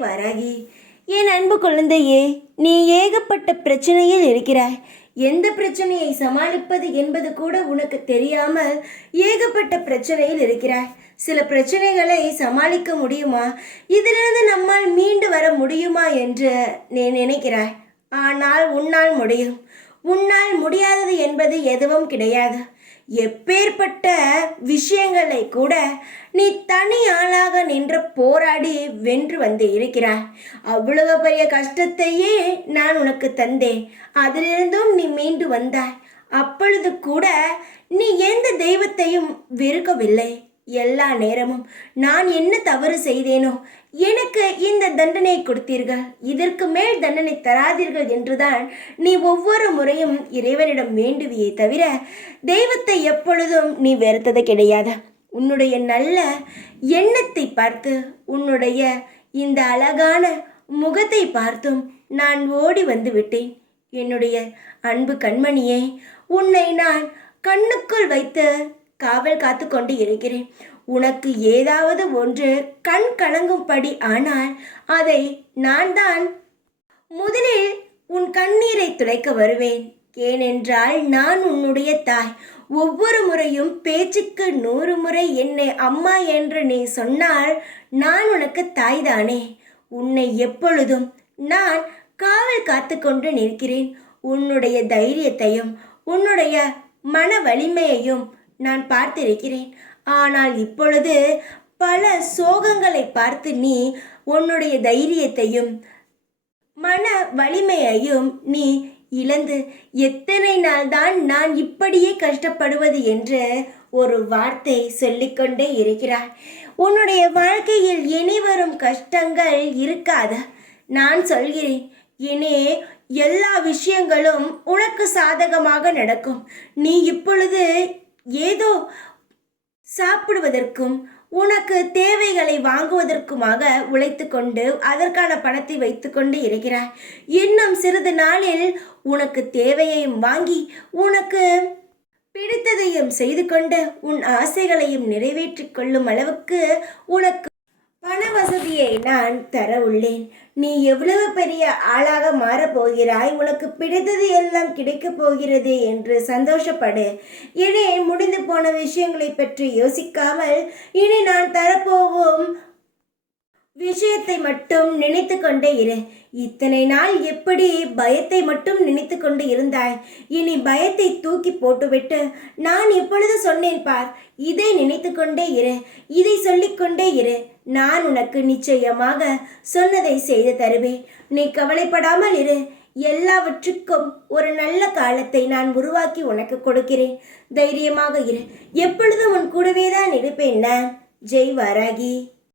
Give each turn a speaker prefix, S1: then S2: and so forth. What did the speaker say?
S1: வராகி என் அன்பு குழந்தையே நீ ஏகப்பட்ட பிரச்சனையில் இருக்கிறாய். எந்த பிரச்சனையை சமாளிப்பது என்பது கூட உனக்கு தெரியாமல் ஏகப்பட்ட பிரச்சனையில் இருக்கிறாய். சில பிரச்சனைகளை சமாளிக்க முடியுமா? இதிலிருந்து நம்மால் மீண்டு வர முடியுமா என்று நீ நினைக்கிறாய். ஆனால் உன்னால் முடியும். உன்னால் முடியாதது என்பது எதுவும் கிடையாது. எப்பேற்பட்ட விஷயங்களை கூட நீ தனி ஆளாக நின்று போராடி வென்று வந்து இருக்கிறாய். அவ்வளவு பெரிய கஷ்டத்தையே நான் உனக்கு தந்தேன். அதிலிருந்தும் நீ மீண்டு வந்தாய். அப்பொழுது கூட நீ எந்த தெய்வத்தையும் வெறுக்கவில்லை. எல்லா நேரமும் நான் என்ன தவறு செய்தேனோ எனக்கு இந்த தண்டனை கொடுத்தீர்கள். இதற்கு மேல் தண்டனை தராதீர்கள் என்றுதான் நீ ஒவ்வொரு முறையும் இறைவனிடம் வேண்டுவியே தவிர தெய்வத்தை எப்பொழுதும் நீ வெறுத்தது கிடையாது. உன்னுடைய நல்ல எண்ணத்தை பார்த்து உன்னுடைய இந்த அழகான முகத்தை பார்த்தும் நான் ஓடி வந்து விட்டேன். என்னுடைய அன்பு கண்மணியே உன்னை நான் கண்ணுக்குள் வைத்து காவல் காத்து கொண்டு இருக்கிறேன். உனக்கு ஏதாவது ஒன்று கண் கலங்கும்படி ஆனால் அதை நான் தான் முதலில் உன் கண்ணீரை துடைக்க வருவேன். ஏனென்றால் நான் உன்னுடைய தாய். ஒவ்வொரு முறையும் பேச்சுக்கு நூறு முறை என்னை அம்மா என்று நீ சொன்னால் நான் உனக்கு தாய்தானே. உன்னை எப்பொழுதும் நான் காவல் காத்து கொண்டு நிற்கிறேன். உன்னுடைய தைரியத்தையும் உன்னுடைய மன வலிமையையும் நான் பார்த்திருக்கிறேன். ஆனால் இப்பொழுது பல சோகங்களை பார்த்து நீ உன்னுடைய தைரியத்தையும் மன வலிமையையும் நீ இழந்து எத்தனை நாள்தான் நான் இப்படியே கஷ்டப்படுவது என்று ஒரு வார்த்தை சொல்லிக்கொண்டே இருக்கிறார். உன்னுடைய வாழ்க்கையில் இனி வரும் கஷ்டங்கள் இருக்காது. நான் சொல்கிறேன் இனி எல்லா விஷயங்களும் உனக்கு சாதகமாக நடக்கும். நீ இப்பொழுது ஏதோ சாப்பிடுவதற்கும் உனக்கு தேவைகளை வாங்குவதற்குமாக உழைத்து கொண்டு அதற்கான பணத்தை வைத்துக்கொண்டு இருக்கிறாய். இன்னும் சிறிது நாளில் உனக்கு தேவையையும் வாங்கி உனக்கு பிடித்ததையும் செய்து கொண்டு உன் ஆசைகளையும் நிறைவேற்றிக் கொள்ளும் அளவுக்கு உனக்கு பண வசதியை நான் தர உள்ளேன் நீ எவ்வளவு பெரிய ஆளாக மாறப் போகிறாய் உனக்கு பிடித்தது எல்லாம் கிடைக்கப் போகிறது என்று சந்தோஷப்படு. இனி முடிந்து போன விஷயங்களை பற்றி யோசிக்காமல் இனி நான் தரப்போகும் விஷயத்தை மட்டும் நினைத்து கொண்டே இரு. இத்தனை நாள் எப்படி பயத்தை மட்டும் நினைத்து கொண்டு இருந்தாய்? இனி பயத்தை தூக்கி போட்டுவிட்டு நான் இப்பொழுது சொன்னேன் பார். இதை நினைத்து கொண்டே இரு. இதை சொல்லிக்கொண்டே இரு. நான் உனக்கு நிச்சயமாக சொன்னதை செய்து தருவேன். நீ கவலைப்படாமல் இரு. எல்லாவற்றுக்கும் ஒரு நல்ல காலத்தை நான் உருவாக்கி உனக்கு கொடுக்கிறேன். தைரியமாக இரு. எப்பொழுதும் உன் கூடவே தான் இருப்பேன் ஜெய் வராகி.